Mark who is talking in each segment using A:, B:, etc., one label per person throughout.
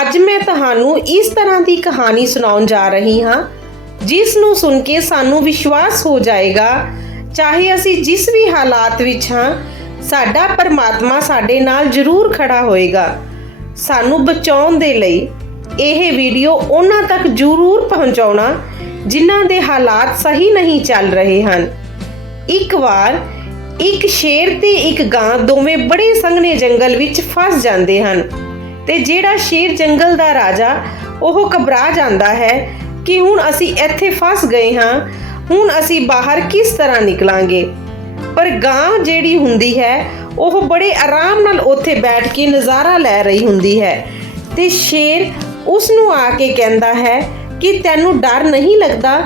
A: ਅੱਜ ਮੈਂ ਤੁਹਾਨੂੰ ਇਸ ਤਰ੍ਹਾਂ ਦੀ ਕਹਾਣੀ ਸੁਣਾਉਣ ਜਾ ਰਹੀ ਹਾਂ, ਜਿਸ ਨੂੰ ਸੁਣ ਕੇ ਸਾਨੂੰ ਵਿਸ਼ਵਾਸ ਹੋ ਜਾਏਗਾ, ਚਾਹੇ ਅਸੀਂ ਜਿਸ ਵੀ ਹਾਲਾਤ ਵਿੱਚ ਹਾਂ, ਸਾਡਾ ਪਰਮਾਤਮਾ ਸਾਡੇ ਨਾਲ ਜ਼ਰੂਰ ਖੜਾ ਹੋਏਗਾ। ਸਾਨੂੰ ਬਚਾਉਣ ਦੇ ਲਈ ਇਹ ਵੀਡੀਓ ਉਹਨਾਂ ਤੱਕ ਜ਼ਰੂਰ ਪਹੁੰਚਾਉਣਾ, ਜਿਨ੍ਹਾਂ ਦੇ ਹਾਲਾਤ ਸਹੀ ਨਹੀਂ ਚੱਲ ਰਹੇ ਹਨ। ਇੱਕ ਵਾਰ ਇੱਕ ਸ਼ੇਰ ਤੇ ਇੱਕ ਗਾਂ ਦੋਵੇਂ ਬੜੇ ਸੰਘਣੇ ਜੰਗਲ ਵਿੱਚ ਫਸ ਜਾਂਦੇ ਹਨ। ਤੇ ਜਿਹੜਾ ਸ਼ੇਰ ਜੰਗਲ ਦਾ ਰਾਜਾ, ਉਹ ਘਬਰਾ ਜਾਂਦਾ ਹੈ ਕਿ ਹੁਣ ਅਸੀਂ ਇੱਥੇ ਫਸ ਗਏ ਹਾਂ, ਹੁਣ ਅਸੀਂ ਬਾਹਰ ਕਿਸ ਤਰ੍ਹਾਂ ਨਿਕਲਾਂਗੇ? ਪਰ ਗਾਂ ਜਿਹੜੀ ਹੁੰਦੀ ਹੈ, ਉਹ ਬੜੇ ਆਰਾਮ ਨਾਲ ਉੱਥੇ ਬੈਠ ਕੇ ਨਜ਼ਾਰਾ ਲੈ ਰਹੀ ਹੁੰਦੀ ਹੈ ਤੇ ਸ਼ੇਰ ਉਸ ਨੂੰ ਆ ਕੇ ਕਹਿੰਦਾ ਹੈ ਕਿ ਤੈਨੂੰ ਡਰ ਨਹੀਂ ਲੱਗਦਾ?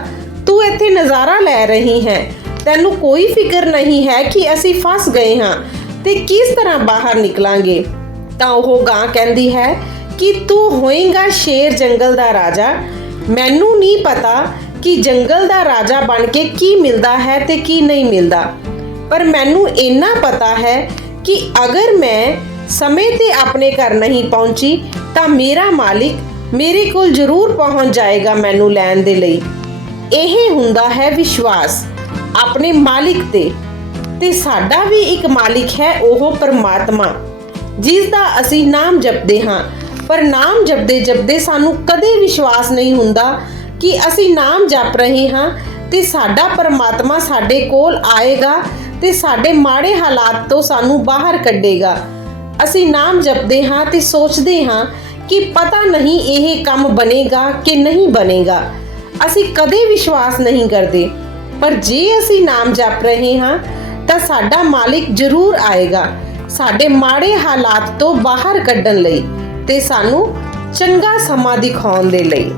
A: ਤੂੰ ਇੱਥੇ ਨਜ਼ਾਰਾ ਲੈ ਰਹੀ ਹੈ। ਤੈਨੂੰ ਕੋਈ ਫਿਕਰ ਨਹੀਂ ਹੈ ਕਿ ਅਸੀਂ ਫਸ ਗਏ ਹਾਂ ਤੇ ਕਿਸ ਤਰ੍ਹਾਂ ਬਾਹਰ ਨਿਕਲਾਂਗੇ? ਤਾਂ ਉਹ ਗਾਂ ਕਹਿੰਦੀ ਹੈ ਕਿ ਤੂੰ ਹੋਏਗਾ ਸ਼ੇਰ ਜੰਗਲ ਦਾ ਰਾਜਾ। ਮੈਨੂੰ ਨਹੀਂ ਪਤਾ ਕਿ ਜੰਗਲ ਦਾ ਰਾਜਾ ਬਣ ਕੇ ਕੀ ਮਿਲਦਾ ਹੈ ਤੇ ਕੀ ਨਹੀਂ ਮਿਲਦਾ। ਪਰ ਮੈਨੂੰ ਇੰਨਾ ਪਤਾ ਹੈ ਕਿ ਅਗਰ ਮੈਂ ਸਮੇਂ ਤੇ ਆਪਣੇ ਘਰ ਨਹੀਂ ਪਹੁੰਚੀ ਤਾਂ ਮੇਰਾ ਮਾਲਿਕ ਮੇਰੇ ਕੋਲ ਜ਼ਰੂਰ ਪਹੁੰਚ ਜਾਏਗਾ ਮੈਨੂੰ ਲੈਣ ਦੇ ਲਈ। ਇਹ ਹੁੰਦਾ ਹੈ ਵਿਸ਼ਵਾਸ ਆਪਣੇ ਮਾਲਿਕ ਤੇ। ਤੇ ਸਾਡਾ ਵੀ ਇੱਕ ਮਾਲਿਕ ਹੈ ਉਹ ਪਰਮਾਤਮਾ। ਜਿਸ ਦਾ ਅਸੀਂ ਨਾਮ ਜਪਦੇ ਹਾਂ। ਪਰ ਨਾਮ ਜਪਦੇ ਜਪਦੇ ਸਾਨੂੰ ਕਦੇ ਵਿਸ਼ਵਾਸ ਨਹੀਂ ਹੁੰਦਾ ਕਿ ਅਸੀਂ ਨਾਮ ਜਪ ਰਹੇ ਹਾਂ ਤੇ ਸਾਡਾ ਪਰਮਾਤਮਾ ਸਾਡੇ ਕੋਲ ਆਏਗਾ ਤੇ ਸਾਡੇ ਮਾੜੇ ਹਾਲਾਤ ਤੋਂ ਸਾਨੂੰ ਬਾਹਰ ਕੱਢੇਗਾ। ਅਸੀਂ ਨਾਮ ਜਪਦੇ ਹਾਂ ਤੇ ਸੋਚਦੇ ਹਾਂ ਕਿ ਪਤਾ ਨਹੀਂ ਇਹ ਕੰਮ ਬਣੇਗਾ ਕਿ ਨਹੀਂ ਬਣੇਗਾ। ਅਸੀਂ ਕਦੇ ਵਿਸ਼ਵਾਸ ਨਹੀਂ ਕਰਦੇ। ਪਰ ਜੇ ਅਸੀਂ ਨਾਮ ਜਪ ਰਹੇ ਹਾਂ ਤਾਂ ਸਾਡਾ ਮਾਲਿਕ ਜ਼ਰੂਰ ਆਏਗਾ। ਸਾਡੇ ਮਾੜੇ ਹਾਲਾਤ ਤੋਂ ਬਾਹਰ ਕੱਢਣ ਲਈ ਤੇ ਸਾਨੂੰ ਚੰਗਾ ਸਮਾਂ ਦਿਖਾਉਣ ਦੇ ਲਈ।